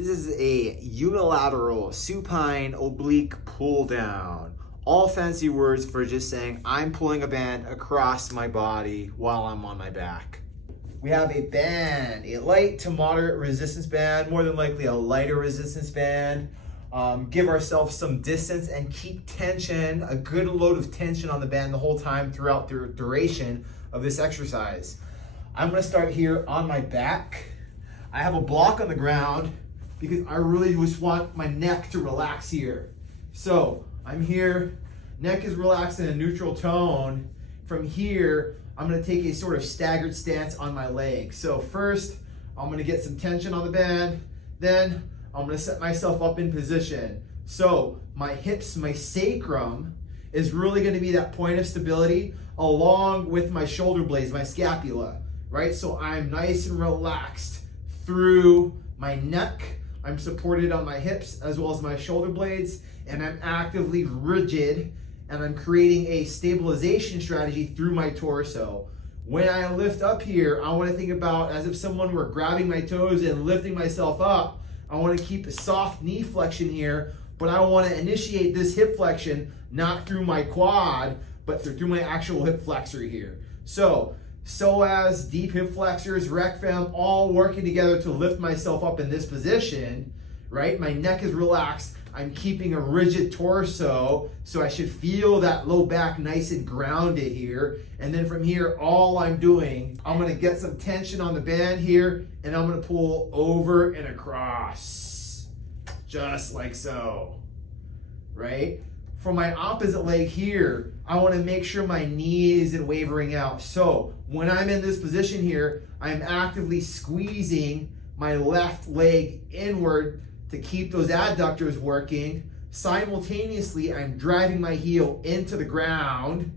This is a unilateral supine oblique pull down. All fancy words for just saying I'm pulling a band across my body while I'm on my back. We have a band, a light to moderate resistance band, more than likely a lighter resistance band. Give ourselves some distance and keep tension, a good load of tension on the band the whole time throughout the duration of this exercise. I'm gonna start here on my back. I have a block on the ground because I really just want my neck to relax here. So I'm here, neck is relaxed in a neutral tone. From here, I'm gonna take a sort of staggered stance on my leg. So first, I'm gonna get some tension on the band, then I'm gonna set myself up in position. So my hips, my sacrum is really gonna be that point of stability along with my shoulder blades, my scapula, right? So I'm nice and relaxed through my neck. I'm supported on my hips as well as my shoulder blades, and I'm actively rigid, and I'm creating a stabilization strategy through my torso. When I lift up here, I want to think about as if someone were grabbing my toes and lifting myself up. I want to keep a soft knee flexion here, but I want to initiate this hip flexion not through my quad, but through my actual hip flexor here. So as deep hip flexors, rec fem, all working together to lift myself up in this position, right? My neck is relaxed. I'm keeping a rigid torso, so I should feel that low back nice and grounded here. And then from here, all I'm doing, I'm gonna get some tension on the band here, and I'm gonna pull over and across, just like so, right? For my opposite leg here, I want to make sure my knee isn't wavering out. So when I'm in this position here, I'm actively squeezing my left leg inward to keep those adductors working. Simultaneously, I'm driving my heel into the ground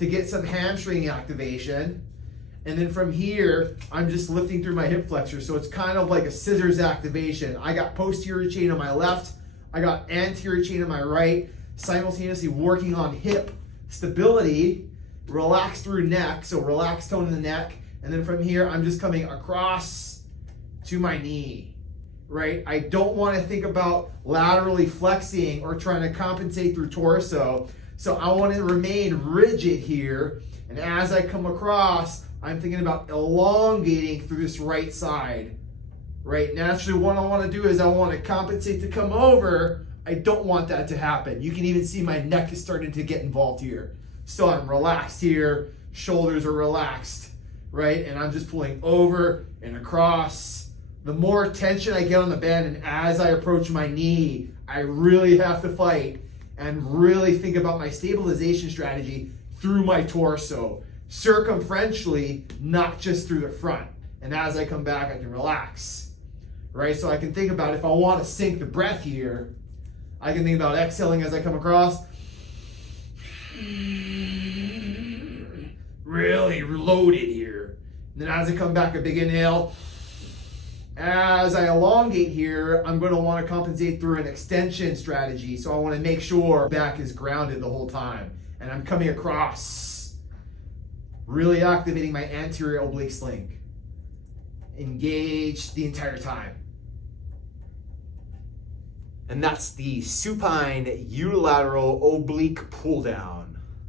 to get some hamstring activation. And then from here, I'm just lifting through my hip flexor. So it's kind of like a scissors activation. I got posterior chain on my left, I got anterior chain on my right, simultaneously working on hip stability, relax through neck, so relaxed tone in the neck, and then from here I'm just coming across to my knee, right? I don't want to think about laterally flexing or trying to compensate through torso, so I want to remain rigid here, and as I come across, I'm thinking about elongating through this right side, right? Naturally, what I want to do is I want to compensate to come over. I don't want that to happen. You can even see my neck is starting to get involved here. So I'm relaxed here, shoulders are relaxed, right? And I'm just pulling over and across. The more tension I get on the band, and as I approach my knee, I really have to fight and really think about my stabilization strategy through my torso, circumferentially, not just through the front. And as I come back, I can relax, right? So I can think about if I want to sink the breath here, I can think about exhaling as I come across. Really loaded here. And then as I come back, a big inhale. As I elongate here, I'm going to want to compensate through an extension strategy. So I want to make sure back is grounded the whole time. And I'm coming across, really activating my anterior oblique sling. Engaged the entire time. And that's the supine unilateral oblique pull down.